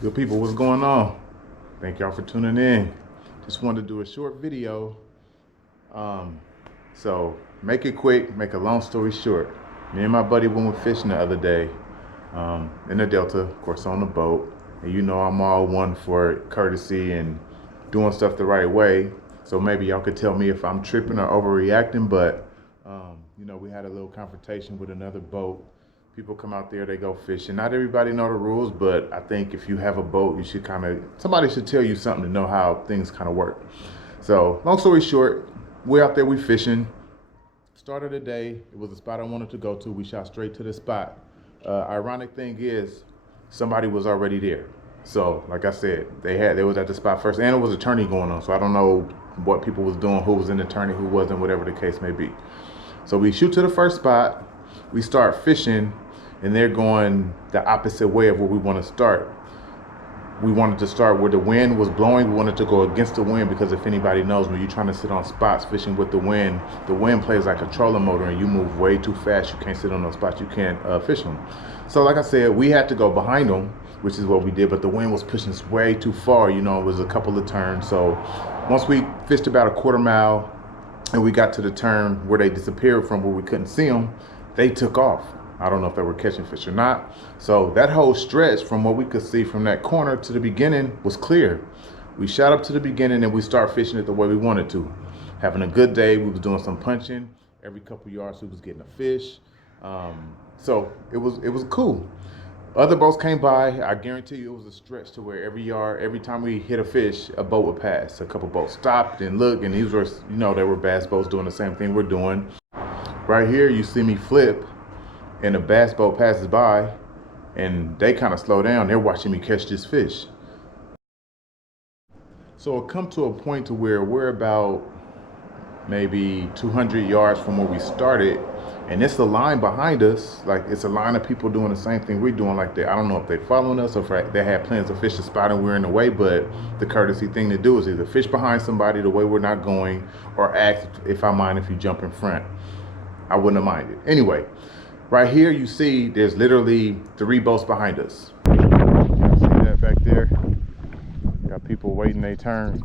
Good people, what's going on? Thank y'all for tuning in. Just wanted to do a short video. So make it quick, make a long story short. Me and my buddy went fishing the other day in the Delta, of course on the boat. And you know I'm all one for courtesy and doing stuff the right way. So maybe y'all could tell me if I'm tripping or overreacting, but we had a little confrontation with another boat. People come out there, they go fishing. Not everybody know the rules, but I think if you have a boat, you should somebody should tell you something to know how things kind of work. So long story short, we're out there, we fishing. Start of the day, it was a spot I wanted to go to. We shot straight to the spot. Ironic thing is, somebody was already there. So like I said, they was at the spot first, and it was a tourney going on. So I don't know what people was doing, who was in the tourney, who wasn't, whatever the case may be. So we shoot to the first spot, we start fishing, and they're going the opposite way of where we want to start. We wanted to start where the wind was blowing. We wanted to go against the wind because if anybody knows, when you're trying to sit on spots fishing with the wind plays like a trolling motor and you move way too fast. You can't sit on those spots. You can't fish them. So like I said, we had to go behind them, which is what we did, but the wind was pushing us way too far. It was a couple of turns. So once we fished about a quarter mile and we got to the turn where they disappeared from where we couldn't see them, they took off. I don't know if they were catching fish or not. So that whole stretch from what we could see from that corner to the beginning was clear. We shot up to the beginning and we started fishing it the way we wanted to. Having a good day, we was doing some punching. Every couple yards we was getting a fish. So it was cool. Other boats came by. I guarantee you it was a stretch to where every time we hit a fish, a boat would pass. A couple boats stopped and looked, and these were, they were bass boats doing the same thing we're doing. Right here, you see me flip, and a bass boat passes by, and they kind of slow down. They're watching me catch this fish. So it come to a point to where we're about maybe 200 yards from where we started, and it's a line behind us. Like, it's a line of people doing the same thing we're doing. Like, I don't know if they're following us or if they had plans to fish the spot and we're in the way, but the courtesy thing to do is either fish behind somebody the way we're not going, or ask if I mind if you jump in front. I wouldn't have minded. Anyway, right here you see there's literally 3 boats behind us. See that back there? Got people waiting their turn.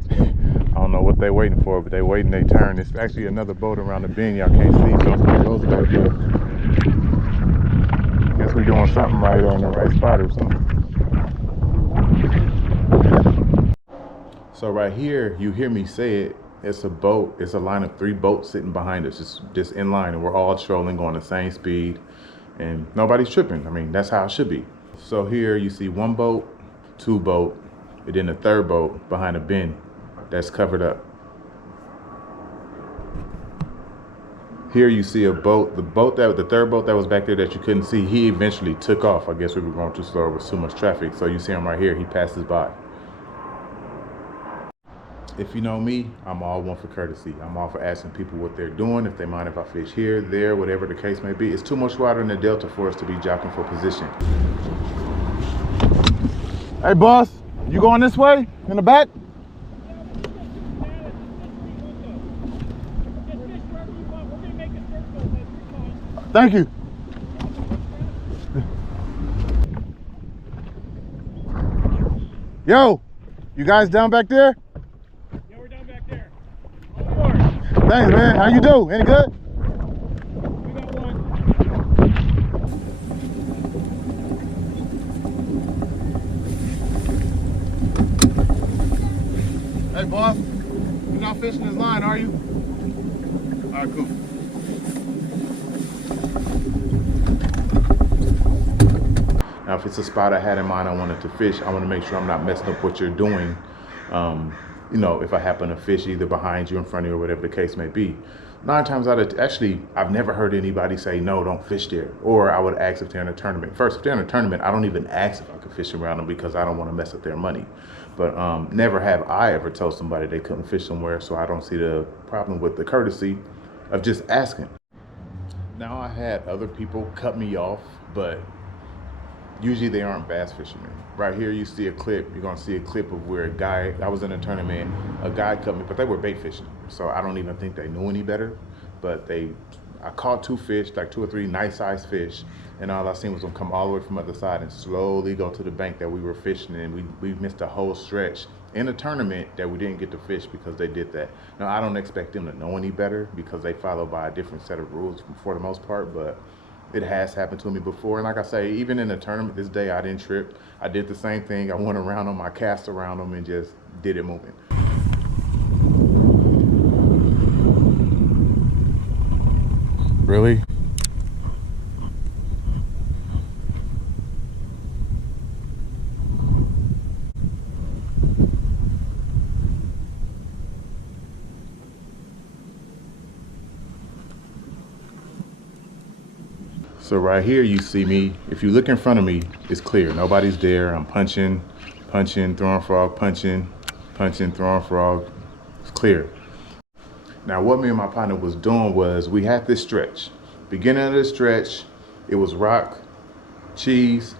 I don't know what they're waiting for, but they're waiting their turn. It's actually another boat around the bend y'all can't see, so those back there. Guess we're doing something right on the right spot or something. So right here, you hear me say it, it's a boat, it's a line of 3 boats sitting behind us, just in line, and we're all trolling, going the same speed, and nobody's tripping. I mean, that's how it should be. So here you see 1 boat, 2 boat, and then a 3rd boat behind a bend that's covered up. Here you see a boat, the 3rd boat that was back there that you couldn't see, he eventually took off. I guess we were going too slow with too much traffic. So you see him right here, he passes by. If you know me, I'm all one for courtesy. I'm all for asking people what they're doing, if they mind if I fish here, there, whatever the case may be. It's too much water in the Delta for us to be jockeying for position. Hey boss, you going this way, in the back? Thank you. Yo, you guys down back there? Yeah, we're down back there. All yours. Thanks, man. How you do? Any good? We got one. Hey, boss. You're not fishing this line, are you? All right, cool. Now, if it's a spot I had in mind I wanted to fish, I want to make sure I'm not messing up what you're doing. If I happen to fish either behind you, in front of you, or whatever the case may be. 9 times out of actually, I've never heard anybody say, no, don't fish there. Or I would ask if they're in a tournament. First, if they're in a tournament, I don't even ask if I could fish around them because I don't want to mess up their money. But never have I ever told somebody they couldn't fish somewhere, so I don't see the problem with the courtesy of just asking. Now, I had other people cut me off, but usually they aren't bass fishermen. Right here you see a clip, you're gonna see a clip of where a guy, I was in a tournament, a guy cut me, but they were bait fishing. So I don't even think they knew any better, but I caught 2 fish, like 2 or 3 nice sized fish, and all I seen was them come all the way from the other side and slowly go to the bank that we were fishing in. We missed a whole stretch in a tournament that we didn't get to fish because they did that. Now, I don't expect them to know any better because they follow by a different set of rules for the most part, but it has happened to me before. And like I say, even in the tournament this day, I didn't trip. I did the same thing. I went around them, I cast around them and just did it moving. Really? So right here you see me. If you look in front of me, it's clear. Nobody's there. I'm punching, throwing frog, punching, throwing frog. It's clear. Now what me and my partner was doing was we had this stretch. Beginning of this stretch, it was rock, cheese.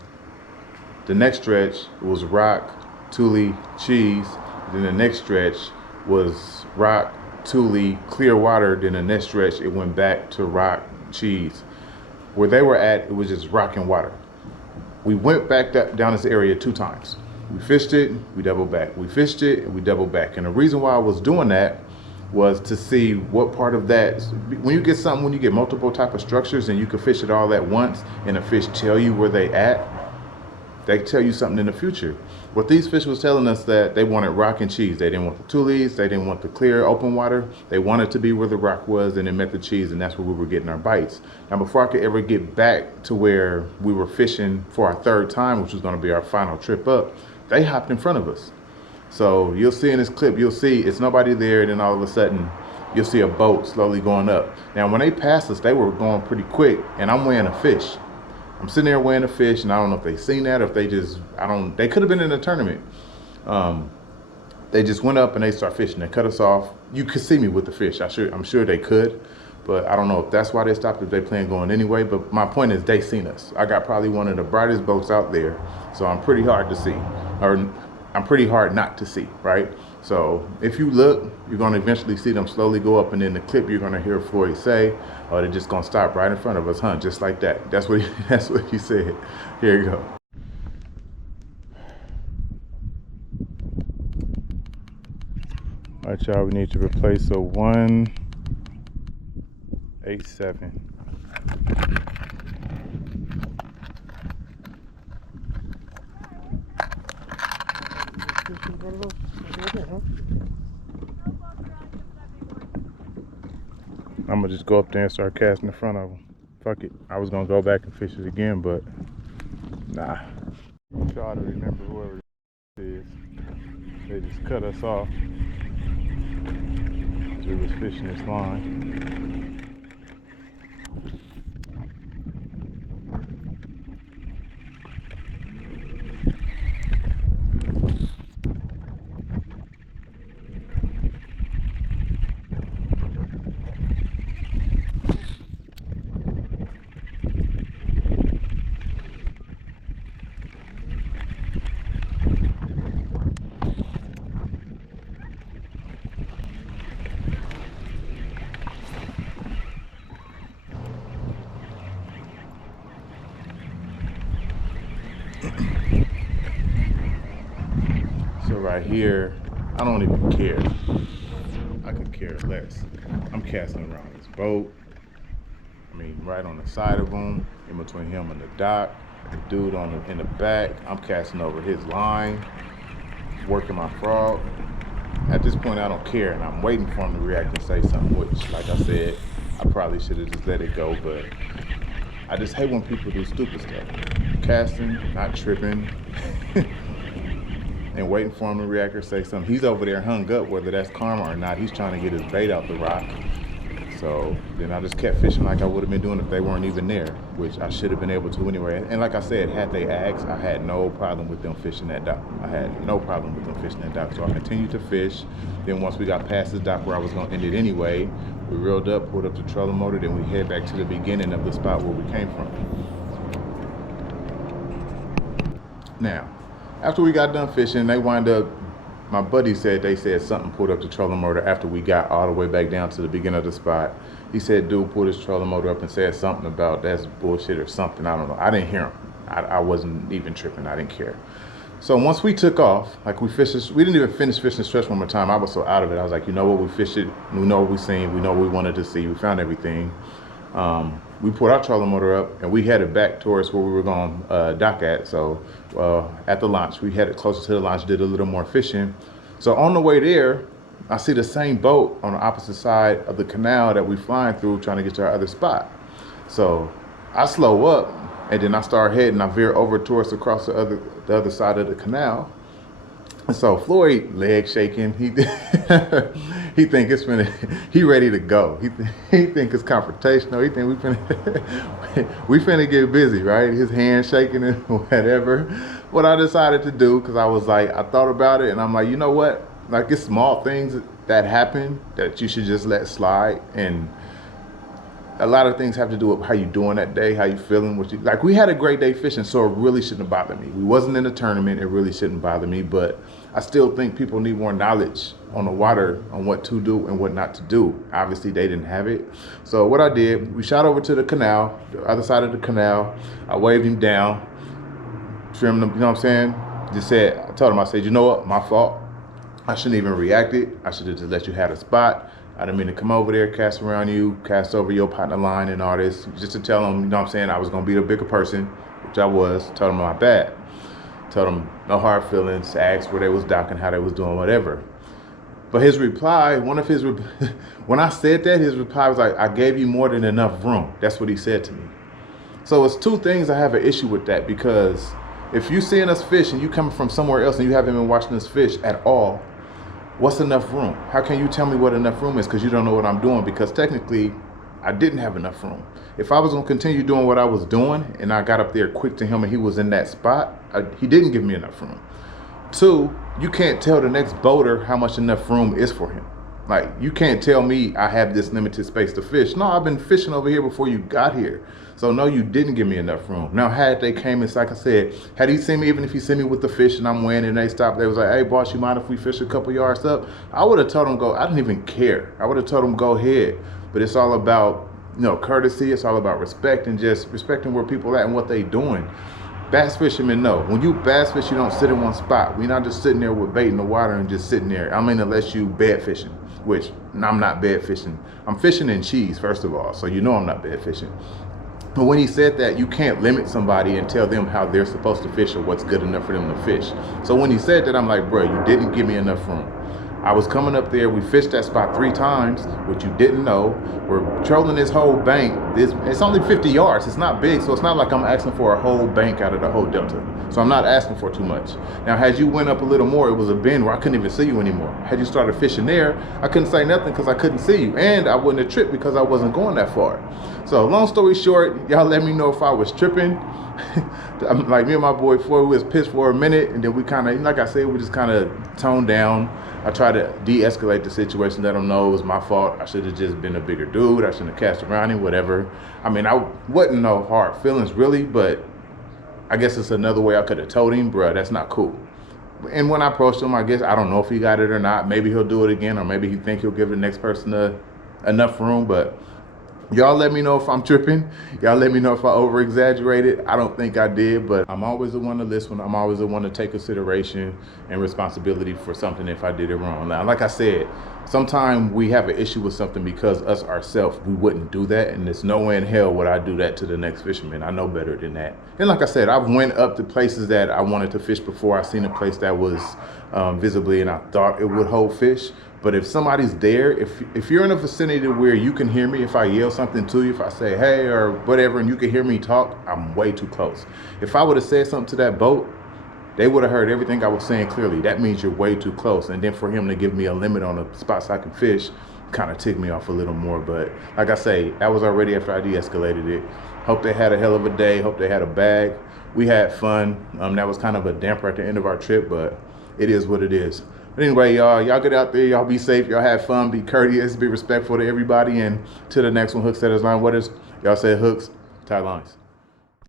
The next stretch was rock, tule, cheese. Then the next stretch was rock, tule, clear water. Then the next stretch, it went back to rock, cheese. Where they were at, it was just rock and water. We went back down this area 2 times. We fished it, we doubled back. We fished it, and we doubled back. And the reason why I was doing that was to see what part of that, when you get multiple type of structures and you can fish it all at once and the fish tell you where they at, they tell you something in the future. What these fish was telling us that they wanted rock and cheese. They didn't want the tules, they didn't want the clear open water. They wanted to be where the rock was and it met the cheese, and that's where we were getting our bites. Now before I could ever get back to where we were fishing for our 3rd time, which was gonna be our final trip up, they hopped in front of us. So you'll see in this clip, you'll see it's nobody there, and then all of a sudden you'll see a boat slowly going up. Now when they passed us, they were going pretty quick, and I'm weighing a fish. I'm sitting there weighing a fish, and I don't know if they seen that or if they just, they could have been in a tournament. They just went up and they start fishing. They cut us off. You could see me with the fish. I'm sure they could, but I don't know if that's why they stopped, if they plan going anyway. But my point is they seen us. I got probably one of the brightest boats out there, so I'm pretty hard to see, or I'm pretty hard not to see, right? So if you look, you're gonna eventually see them slowly go up, and in the clip you're gonna hear Floyd say, "Oh, they're just gonna stop right in front of us, huh?" Just like that. That's what he said. Here you go. All right, y'all. We need to replace a 187. I'm gonna just go up there and start casting in front of them. Fuck it. I was gonna go back and fish it again, but nah. Try to remember whoever it is. They just cut us off as we was fishing this line. So right here, I don't even care. I could care less. I'm casting around this boat. I mean, right on the side of him, in between him and the dock. The dude in the back, I'm casting over his line, working my frog. At this point, I don't care, and I'm waiting for him to react and say something, which, like I said, I probably should have just let it go, but I just hate when people do stupid stuff. Casting, not tripping, and waiting for him to react or say something. He's over there hung up, whether that's karma or not. He's trying to get his bait out the rock. So then I just kept fishing like I would have been doing if they weren't even there, which I should have been able to anyway. And like I said, had they asked, I had no problem with them fishing that dock. I had no problem with them fishing that dock. So I continued to fish. Then once we got past this dock where I was going to end it anyway, we reeled up, pulled up the trolling motor, then we head back to the beginning of the spot where we came from. Now, after we got done fishing, they wind up, my buddy said they said something pulled up the trolling motor after we got all the way back down to the beginning of the spot. He said dude pulled his trolling motor up and said something about that's bullshit or something. I don't know. I didn't hear him. I wasn't even tripping. I didn't care. So once we took off, like we fished this, we didn't even finish fishing the stretch one more time. I was so out of it. I was like, you know what, we fished it. We know what we seen. We know what we wanted to see. We found everything. We pulled our trolling motor up and we headed back towards where we were going to dock at. So at the launch, we headed closer to the launch, did a little more fishing. So on the way there, I see the same boat on the opposite side of the canal that we flying through trying to get to our other spot. So I slow up and then I start heading, I veer over towards across the other side of the canal. And so Floyd, leg shaking, he he think it's he ready to go. He think it's confrontational. He think we finna get busy, right? His hand shaking and whatever. What I decided to do, because I was like, I thought about it and I'm like, you know what? Like, it's small things that happen that you should just let slide. And a lot of things have to do with how you doing that day, how you feeling. Like, we had a great day fishing, so it really shouldn't bother me. We wasn't in a tournament, it really shouldn't bother me, but I still think people need more knowledge on the water on what to do and what not to do. Obviously, they didn't have it. So what I did, we shot over to the canal, the other side of the canal. I waved him down, trimmed him, you know what I'm saying? I told him, I said, you know what, my fault. I shouldn't even reacted. I should have just let you have a spot. I didn't mean to come over there, cast around you, cast over your partner line and all this, just to tell them, you know what I'm saying, I was going to be the bigger person, which I was. Told them my bad. Told them no hard feelings, asked where they was docking, how they was doing, whatever. But his reply, when I said that, his reply was like, I gave you more than enough room. That's what he said to me. So it's two things I have an issue with that, because if you seeing us fish and you coming from somewhere else and you haven't been watching us fish at all, what's enough room? How can you tell me what enough room is? Because you don't know what I'm doing, because technically I didn't have enough room. If I was going to continue doing what I was doing and I got up there quick to him and he was in that spot, he didn't give me enough room. Two, you can't tell the next boater how much enough room is for him. Like, you can't tell me I have this limited space to fish. No, I've been fishing over here before you got here. So no, you didn't give me enough room. Now, had they came, it's like I said, had he seen me, even if he seen me with the fish and I'm weighing and they stopped, they was like, hey boss, you mind if we fish a couple yards up? I would have told him go. I didn't even care. I would have told him go ahead. But it's all about, you know, courtesy. It's all about respect and just respecting where people at and what they doing. Bass fishermen know, when you bass fish, you don't sit in one spot. We're not just sitting there with bait in the water and just sitting there. I mean, unless you bed fishing, which I'm not bed fishing. I'm fishing in cheese, first of all, so you know I'm not bed fishing. But when he said that, you can't limit somebody and tell them how they're supposed to fish or what's good enough for them to fish. So when he said that, I'm like, bro, you didn't give me enough room. I was coming up there, we fished that spot 3 times, which you didn't know. We're trolling this whole bank. It's only 50 yards, it's not big, so it's not like I'm asking for a whole bank out of the whole delta. So I'm not asking for too much. Now, had you went up a little more, it was a bend where I couldn't even see you anymore. Had you started fishing there, I couldn't say nothing because I couldn't see you, and I wouldn't have tripped because I wasn't going that far. So long story short, y'all let me know if I was tripping. Like, me and my boy Floyd, we was pissed for a minute, and then we kind of, like I said, we just kind of toned down. I tried to de-escalate the situation, let him know it was my fault. I should have just been a bigger dude. I shouldn't have cast around him, whatever. I mean, I wasn't no hard feelings really, but I guess it's another way I could have told him, bruh, that's not cool. And when I approached him, I guess, I don't know if he got it or not. Maybe he'll do it again, or maybe he think he'll give the next person enough room, but y'all let me know if I'm tripping. Y'all let me know if I over-exaggerated. I don't think I did, but I'm always the one to listen. I'm always the one to take consideration and responsibility for something if I did it wrong. Now, like I said, sometimes we have an issue with something because us ourselves, we wouldn't do that, and there's no way in hell would I do that to the next fisherman. I know better than that. And like I said, I've went up to places that I wanted to fish before. I seen a place that was visibly, and I thought it would hold fish. But if somebody's there, if you're in a vicinity where you can hear me, if I yell something to you, if I say, hey, or whatever, and you can hear me talk, I'm way too close. If I would have said something to that boat, they would have heard everything I was saying clearly. That means you're way too close. And then for him to give me a limit on the spots I can fish kind of ticked me off a little more. But like I say, that was already after I de-escalated it. Hope they had a hell of a day. Hope they had a bag. We had fun. That was kind of a damper at the end of our trip, but it is what it is. But anyway, y'all get out there, y'all be safe, y'all have fun, be courteous, be respectful to everybody, and to the next one, Hook Setters Line. What is, y'all say hooks, tie lines.